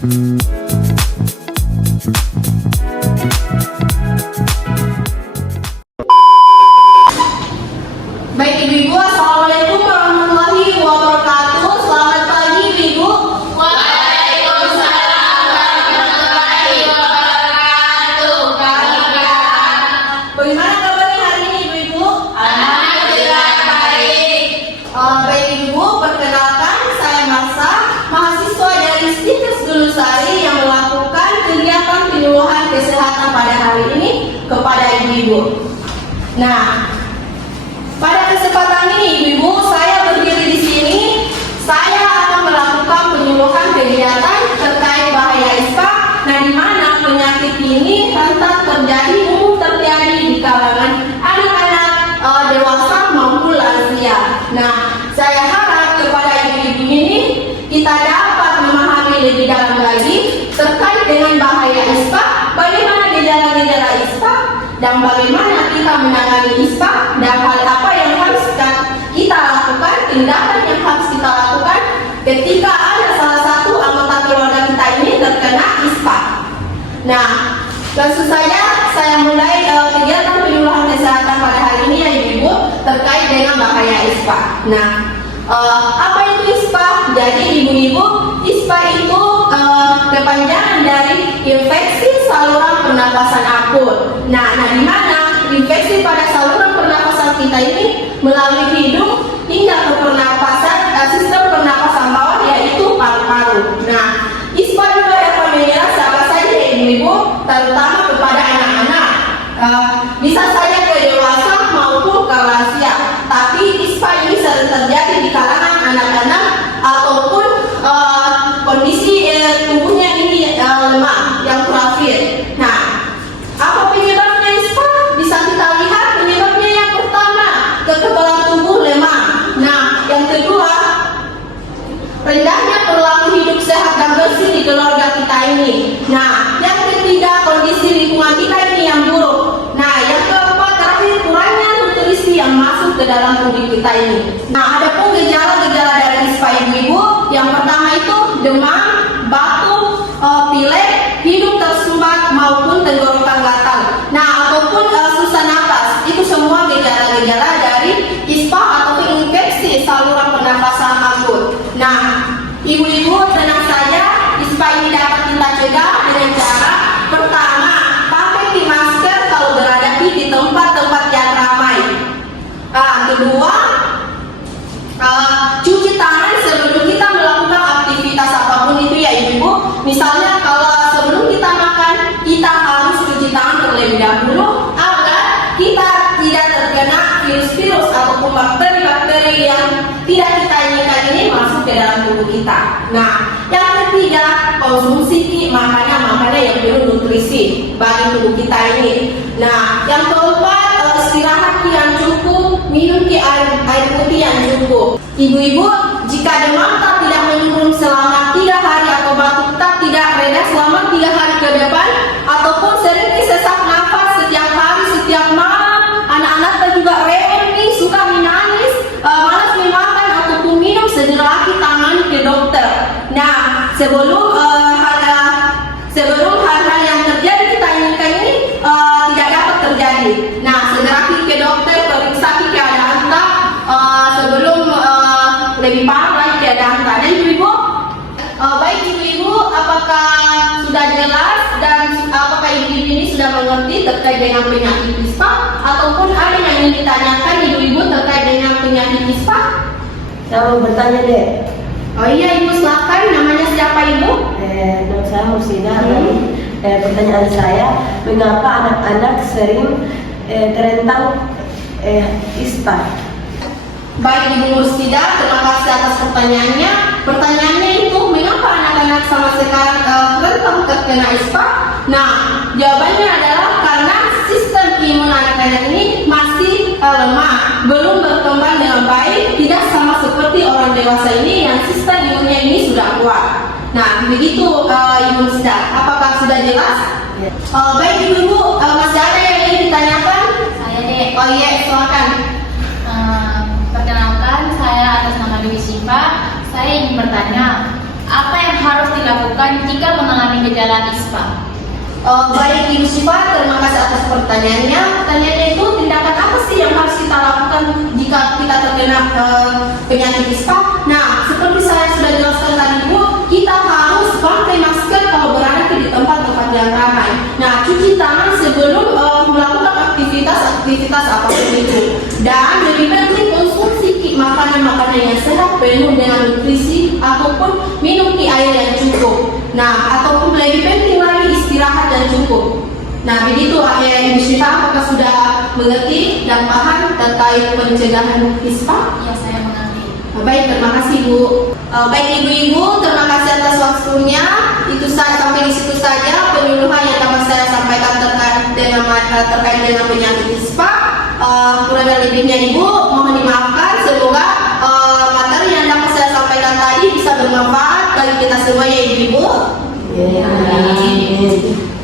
Baik Ibu-Ibu, Assalamualaikum warahmatullahi wabarakatuh. Selamat pagi Ibu-Ibu. Waalaikumsalam warahmatullahi wabarakatuh. Bagaimana kabarnya hari ini Ibu-Ibu? Alhamdulillah baik. Baik Ibu, perkenalkan saya Marsa, mahasiswa dari Stikes Gunusari yang melakukan kegiatan penyuluhan kesehatan pada hari ini kepada Ibu-Ibu. Nah, pada kesempatan ini Ibu-Ibu, saya berdiri di sini. Saya akan melakukan penyuluhan kegiatan terkait bahaya ispa. Nah, di mana penyakit ini rentan terjadi di kalangan anak-anak, dewasa maupun lansia. Nah, saya harap kepada ibu-ibu ini kita dapat memahami lebih dalam lagi terkait dengan bahaya ispa, bagaimana gejala-gejala ispa, dan bagaimana kita menangani ispa, dan hal apa yang harus kita lakukan, tindakan yang harus kita lakukan ketika ada salah satu anggota keluarga kita ini terkena ispa. Nah, langsung saja saya mulai kegiatan penyuluhan kesehatan pada hari ini ya Ibu terkait dengan bahaya ispa. Nah, apa itu ispa? Jadi Ibu-ibu, ispa itu kepanjangan dari infeksi saluran pernapasan akut. Nah, di mana infeksi pada saluran pernapasan kita ini melalui hidung hingga ke pernapasan sistem pernapasan bawah yaitu paru-paru. Nah, ispa juga dapat menyerang siapa saja Ibu-ibu, terutama kepada anak-anak. Bisa saja ke dewasa maupun ke lansia. Tapi ispa ini sering terjadi di kalangan anak-anak ataupun kondisi tubuhnya ini lemah, yang kurang fit. Nah, apa penyebabnya ispa? Bisa kita lihat penyebabnya yang pertama, kekebalan tubuh lemah. Nah, yang kedua, rendahnya perilaku hidup sehat dan bersih di keluarga kita ini. Nah, yang ketiga, kondisi lingkungan kita ini yang buruk. Nah, yang keempat, terakhir, kurangnya nutrisi yang masuk ke dalam tubuh kita ini. Nah, ada pun gejala-gejala dari ispa Ibu-ibu. Yang pertama itu demam, batuk, pilek, hidung tersumbat maupun tenggorokan gatal. Nah, ataupun susah napas. Itu semua gejala-gejala dari ispa atau infeksi saluran pernapasan akut. Nah, Ibu-ibu tenang saja, ispa ini dapat kita cegah dengan cara pertama, pakai masker kalau berada di tempat-tempat yang ramai. Kedua, cuci tangan sebelum kita melakukan aktivitas apapun itu ya Ibu. Misalnya kalau sebelum kita makan, kita harus cuci tangan terlebih dahulu agar kita tidak terkena virus-virus ataupun bakteri-bakteri yang tidak kita inginkan ini masuk ke dalam tubuh kita. Nah, yang ketiga, konsumsi makanan-makanan yang penuh nutrisi bagi tubuh kita ini. Nah, yang keempat, istirahat yang cukup, minum air putih yang cukup. Ibu-ibu, jika demam tak tidak menurun selama 3 hari atau batuk tak tidak reda selama 3 hari ke depan, ataupun sering sesak nafas setiap hari, setiap malam, anak-anak dan juga rewel nih, suka menangis, malas makan ataupun minum, segera lagi tangani ke dokter. Nah, sebelum hal-hal yang terjadi kita inginkan ini tidak dapat terjadi. Nah, segera ke dokter, periksa keadaan kita sebelum lebih parah lagi keadaan kita. Dan Ibu-ibu, baik Ibu-ibu, apakah sudah jelas dan apakah Ibu-ibu ini sudah mengerti terkait dengan penyakit ispa ataupun ada yang ingin ditanyakan Ibu-ibu terkait dengan penyakit ispa? Saya mau bertanya deh. Oh iya Ibu, silakan. Namanya siapa Ibu? Nama saya Mursida. Pertanyaan saya, mengapa anak-anak sering terentang ispa? Baik Ibu Mursida, terima kasih atas pertanyaannya. Pertanyaannya itu, mengapa anak-anak sama sekarang rentan terkena ispa? Nah, jawabannya adalah karena sistem imun anak-anak ini masih lemah, belum berkembang dengan baik, tidak sama seperti orang dewasa ini yang sistem imunnya ini sudah kuat. Nah, begitu Ibu Mursida. Apakah sudah jelas? Ya. Baik Ibu, masih ada yang ingin ditanyakan? Saya deh. Oh iya, silakan. Perkenalkan, saya atas nama Dewi Siva. Saya ingin bertanya, apa yang harus dilakukan lakukan jika mengalami gejala ISPA? Baik Ibu Syifa, terima kasih atas pertanyaannya. Pertanyaannya itu tindakan apa sih yang harus kita lakukan jika kita terkena penyakit ISPA? Nah, seperti saya sudah jelaskan tadi Bu, kita harus pakai masker kalau berada di tempat-tempat yang ramai. Nah, cuci tangan sebelum melakukan aktivitas apapun itu. Dan lebih penting konsumsi makanan-makanan yang sehat penuh dengan nutrisi ataupun minum air yang cukup. Nah, ataupun lebih penting lagi istirahat yang cukup. Nah, begitu akhirnya Ibu Syifa, apakah sudah mengerti dan paham terkait pencegahan ISPA? Ya, saya mengerti. Baik, terima kasih Bu. Baik Ibu-ibu, terima kasih atas waktunya. Itu saja, sampai di situ saja penyuluhan yang dapat saya sampaikan terkait dengan penyakit ISPA. Kurang dan lebihnya Ibu mohon dimaafkan. Semoga materi yang dapat saya sampaikan tadi bisa bermanfaat bagi kita semua ya Ibu-ibu. Ya, amin.